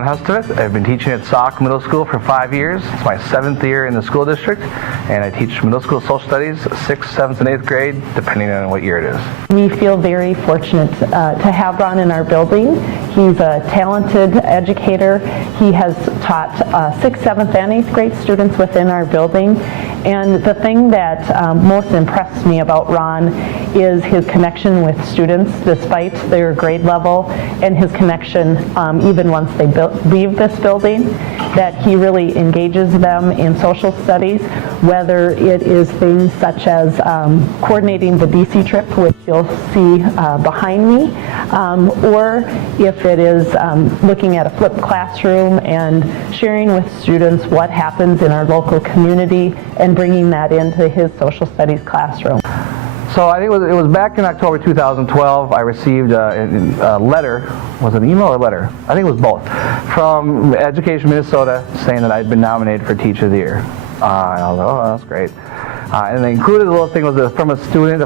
Ron Hustvedt. I've been teaching at Salk Middle School for 5 years. It's my 7th year in the school district, and I teach middle school social studies, 6th, 7th, and 8th grade, depending on what year it is. We feel very fortunate to have Ron in our building. He's a talented educator. He has taught 6th, 7th, and 8th grade students within our building. And the thing that most impressed me about Ron is his connection with students despite their grade level, and his connection even once they leave this building, that he really engages them in social studies, whether it is things such as coordinating the DC trip, which you'll see behind me, or if it is looking at a flipped classroom and sharing with students what happens in our local community and bringing that into his social studies classroom. So I think it was back in October 2012, I received a letter. Was it an email or a letter? I think it was both, from Education Minnesota saying that I'd been nominated for Teacher of the Year. And I was like, oh, that's great. And they included a little thing, was from a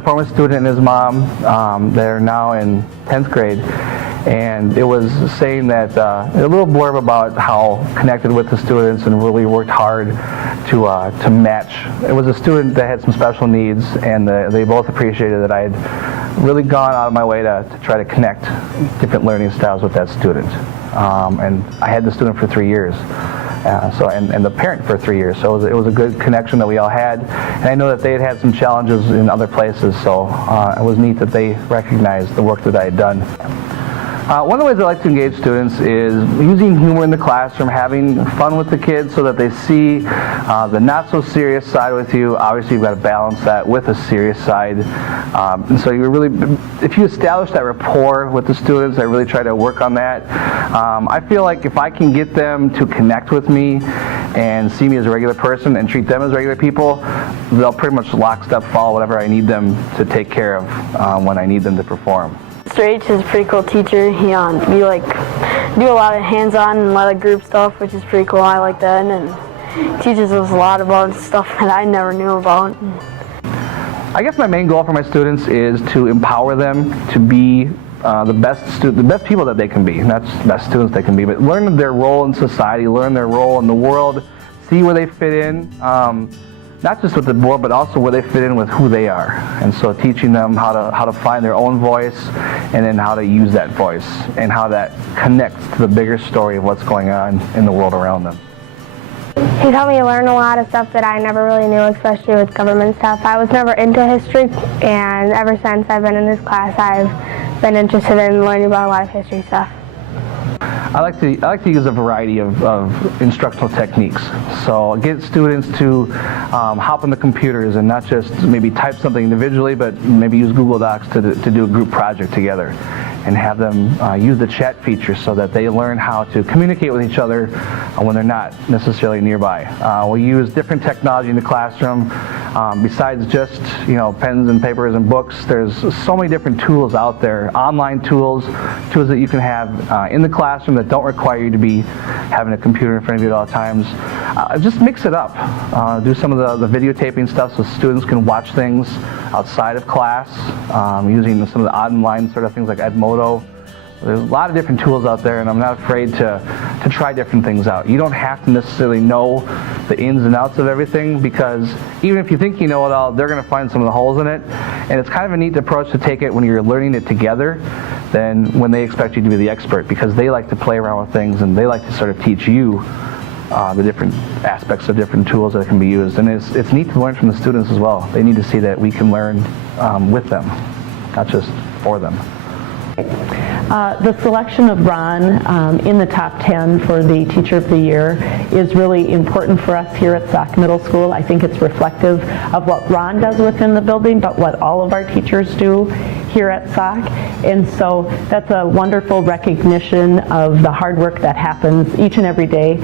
former student and his mom. They're now in 10th grade. And it was saying that, a little blurb about how connected with the students and really worked hard to match. It was a student that had some special needs, and they both appreciated that I had really gone out of my way to try to connect different learning styles with that student. And I had the student for 3 years. And the parent for 3 years, so it was a good connection that we all had. And I know that they had had some challenges in other places, so it was neat that they recognized the work that I had done. One of the ways I like to engage students is using humor in the classroom, having fun with the kids so that they see the not so serious side with you. Obviously, you've got to balance that with a serious side. And so you really, if you establish that rapport with the students, I really try to work on that. I feel like if I can get them to connect with me and see me as a regular person and treat them as regular people, they'll pretty much lockstep follow whatever I need them to take care of when I need them to perform. Mr. H is a pretty cool teacher. We do a lot of hands-on and a lot of group stuff, which is pretty cool. I like that, and teaches us a lot about stuff that I never knew about. I guess my main goal for my students is to empower them to be the best people that they can be, not just the best students they can be, but learn their role in society, learn their role in the world, see where they fit in. Not just with the board, but also where they fit in with who they are. And so teaching them how to find their own voice, and then how to use that voice, and how that connects to the bigger story of what's going on in the world around them. He helped me learn a lot of stuff that I never really knew, especially with government stuff. I was never into history, and ever since I've been in this class, I've been interested in learning about a lot of history stuff. I like to use a variety of instructional techniques. So get students to hop on the computers and not just maybe type something individually, but maybe use Google Docs to do a group project together, and have them use the chat feature so that they learn how to communicate with each other when they're not necessarily nearby. We use different technology in the classroom. Besides just pens and papers and books, there's so many different tools out there, online tools that you can have in the classroom that don't require you to be having a computer in front of you at all times. Just mix it up. Do some of the videotaping stuff so students can watch things outside of class, using some of the online sort of things like Edmodo. There's a lot of different tools out there, and I'm not afraid to try different things out. You don't have to necessarily know the ins and outs of everything, because even if you think you know it all, they're going to find some of the holes in it. And it's kind of a neat approach to take it when you're learning it together than when they expect you to be the expert, because they like to play around with things and they like to sort of teach you the different aspects of different tools that can be used. And it's neat to learn from the students as well. They need to see that we can learn with them, not just for them. The selection of Ron in the top 10 for the Teacher of the Year is really important for us here at Salk Middle School. I think it's reflective of what Ron does within the building, but what all of our teachers do here at Salk. And so that's a wonderful recognition of the hard work that happens each and every day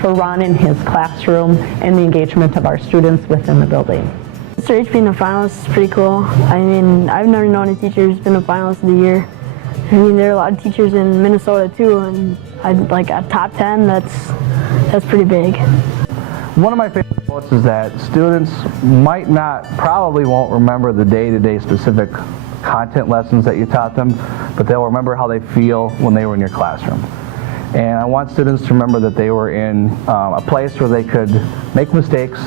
for Ron in his classroom and the engagement of our students within the building. Mr. H being a finalist is pretty cool. I mean, I've never known a teacher who's been a finalist of the year. I mean, there are a lot of teachers in Minnesota too, and like a top 10, that's pretty big. One of my favorite quotes is that students probably won't remember the day-to-day specific content lessons that you taught them, but they'll remember how they feel when they were in your classroom. And I want students to remember that they were in a place where they could make mistakes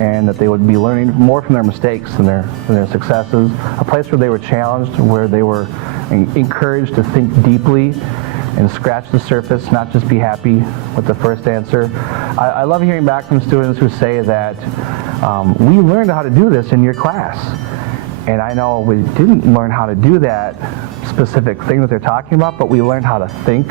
and that they would be learning more from their mistakes than their successes, a place where they were challenged, where they were encouraged to think deeply and scratch the surface, not just be happy with the first answer. I love hearing back from students who say that we learned how to do this in your class. And I know we didn't learn how to do that specific thing that they're talking about, but we learned how to think.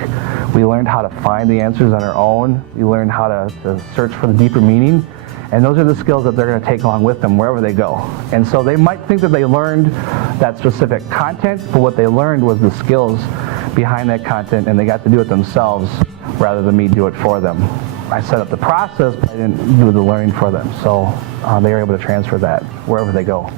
We learned how to find the answers on our own. We learned how to search for the deeper meaning. And those are the skills that they're going to take along with them wherever they go. And so they might think that they learned that specific content, but what they learned was the skills behind that content, and they got to do it themselves rather than me do it for them. I set up the process, but I didn't do the learning for them. So they were able to transfer that wherever they go.